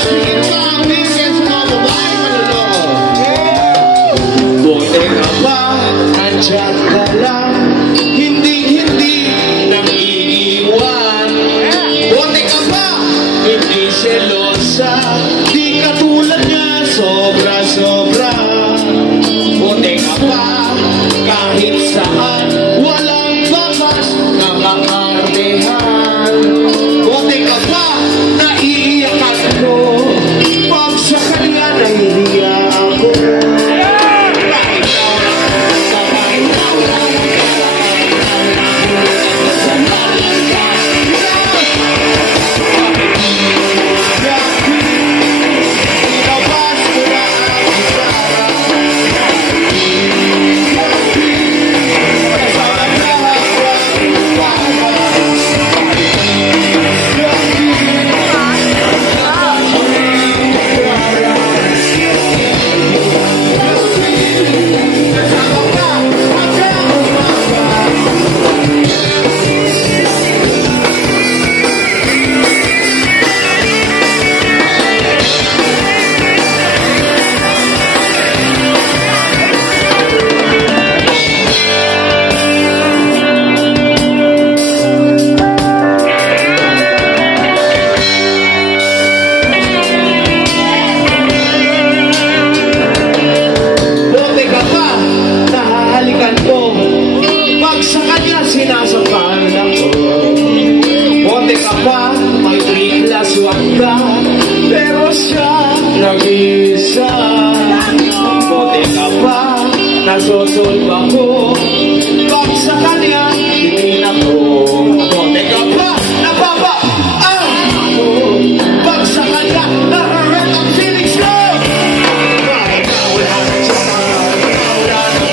Speaking pa, bigas mo, babae maluloko. Buti ka pa, andyan ka lang, hindi nang iiwan. Buti ka pa, hindi selosa, di katulad niya, sobra-sobra. Buti ka pa, kahit saan, walang bakas na makartehan. Buti ka pa, naiiyakan ko, pag sa kanya nahihiya ako. Sinasampahan ako. Bote ka pa, may biglas wag ka, pero siya nag-iisa. Bote ka pa, nasusolve ako, pag sa kanya hindi na ko. Bote ka pa, napapa ako, pag sa kanya nararap ang feelings ko. Right now, wala na siya, wala na pera, wala na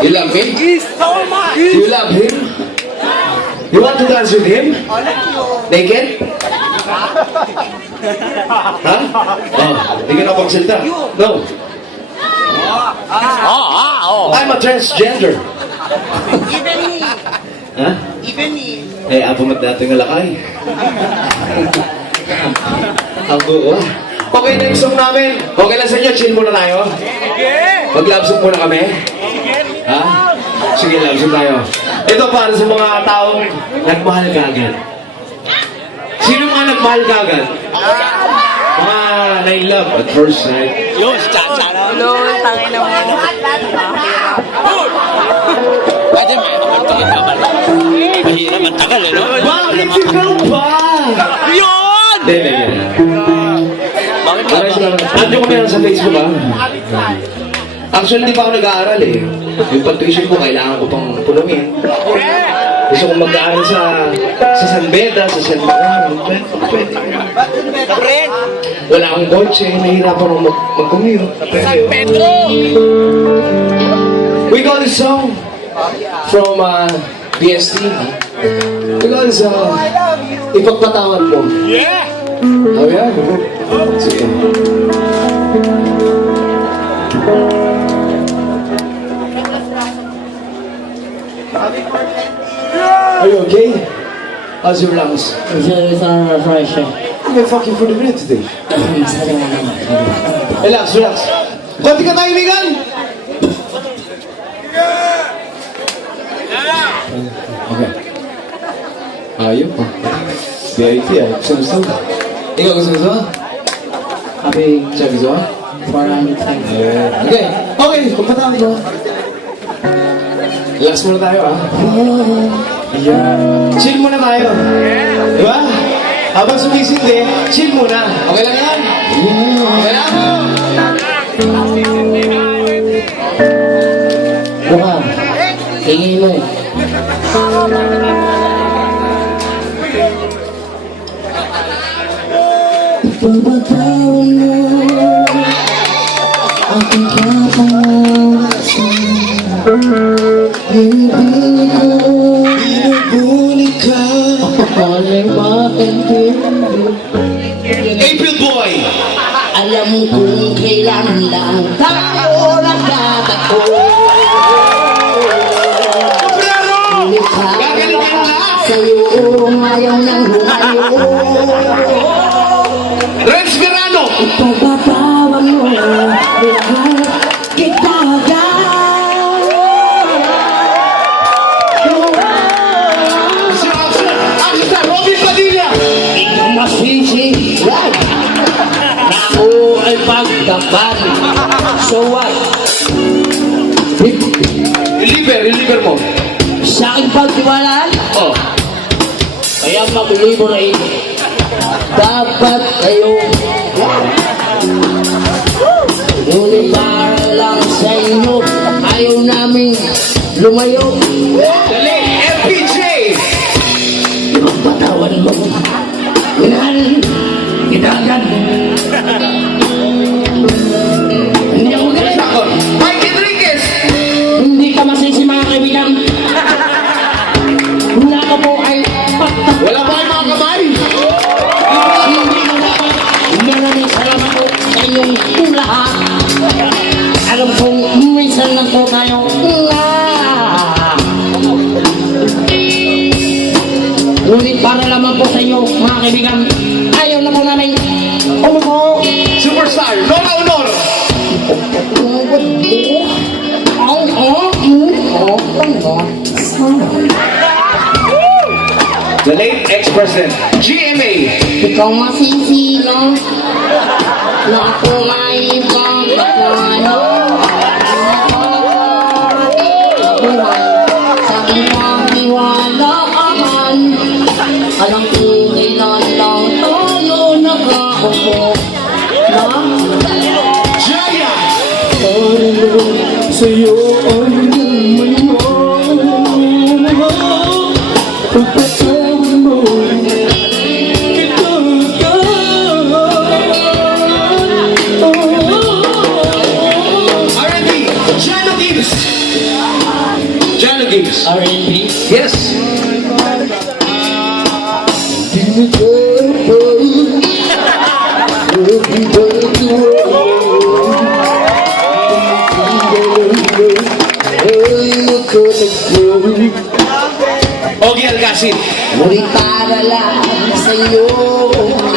You love me? So much. You love him? You want to dance with him? Naked? Ha? Oh, hindi ka na pagsalita. No. I'm a transgender. Even me. Ha? Even me. Eh, apo dating alakay. Ang buo. Okay, next song namin. Okay lang sa inyo, chill muna tayo. Mag-love song muna kami. Ha? Sige, love song tayo. Ito para sa mga taong nagmahal kagad. Sino mga nagmahal kagad? Mga na-in-love at first sight. Yun, cha-cha. Lord, tangin na mo. Pwede may makapagtuloy ka ba? Mahirap, ang tagal eh, no? Bakit ikaw ba? Yun! Hindi. Bakit ka Okay, ba? salamat. Add nyo kami sa Facebook, ha? Actually, di pa ako nag-aaral eh. Yung pag-tuition ko, kailangan ko pang pulungin. Gusto kong mag-aaral sa San Beda, sa San Maran. Pwede. Wala akong kotse, nahihirapan akong mag-commute. San Pedro! We got this song from BST. We got this Ipagpatawad Mo. Yeah! Oh yeah? Sige. Are you okay? How's your lungs? Fresh. Okay, fucking for the minute today. Relax, relax. Konti ka tayo, Migan! Okay. Ayaw pa. VIP, ayaw. Gusto mo? Ikaw gusto? Happy Siya gusto? 400 times. Okay, okay, kumpatawin mo. Relax muna tayo, ah. Chill muna tayo. Diba? Habang sumisindi, chill muna. Okay lang yan? Okay lang? Buka. Tingin mo eh. Pabatawan mo aking kapangasan. Hindi ko Binubuli ka. alay maintindi. April Boy! Alam kong kailan lang tayo nagtatako. Lumikha Gagaling ka na! sa'yo ayaw nang lumayo. Rex Verano! Ipagpapawan mo, mahal kita agad. Sir Action! Action star! Robin Padilla! Ikaw masisilan na ako ay pagtapat. So what? Deliver mo. Sa aking pagtiwalaan, Oh. kaya pag-uwi mo rin, dapat kayo. Ngunit para lang sa inyo, ayaw namin lumayo. Dali! FPJ! Patawan mo, minahal, kitagad. Hindi ako galit. Ako. Mike Enriquez! Hindi ka masisi mga kaibigan. Wala ka po ay patak. Wala ba kayong mga kamay? Hindi mo dapat. Maraming salamat po sa inyong lahat. Alam kong minsan lang po tayo. Ngunit para lamang po sa inyo, mga kaibigan, ayaw na po namin umupo. Superstar! Nora Honor! The late ex-president, GMA! Ikaw masisino na ako may pagkakano. Buhay sa pinagtiwalaan. Alam ko kailan lang tayo nakaupo na Jaya! sa'yo ay naman pagpatawan mo kita R&B, Jano Gibbs! Jano Gibbs! R&B. Yes! Ogie Alcacid! Ngunit para lang sa'yo,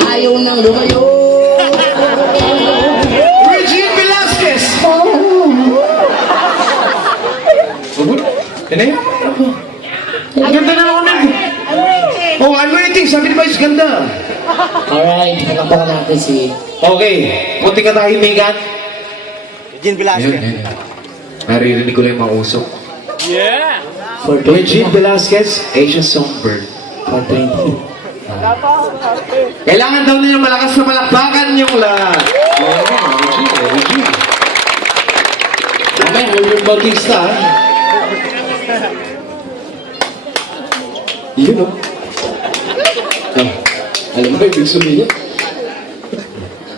ayaw nang lumayo. Regine Velasquez! Ano yun? Ang ganda na ako na! Oh, I'm waiting! Sabi ni Vice, ganda! Alright, nakapakan natin si... Okay, kunti ka tahimikan. Regine Velasquez. Naririnig ko lang yung mga usok. For Regine Velasquez, Asian Songbird. 20. Kailangan daw niyo malakas na palakpakan yung lahat. Regine. Mamaya, William Bautista, ha? Yun, oh. Ah, alam mo ba, ibig sabihin?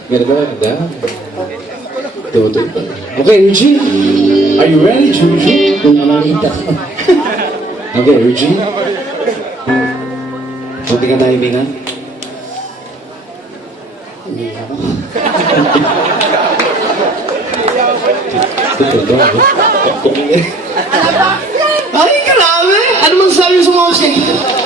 Ganda ba? Ganda? Tutoy pa. Okay, Regine. Are you ready, Regine? Kung namalita. Okay, Regine. Kunti ka tahimingan. Hindi ako. Ay, grabe! Sige.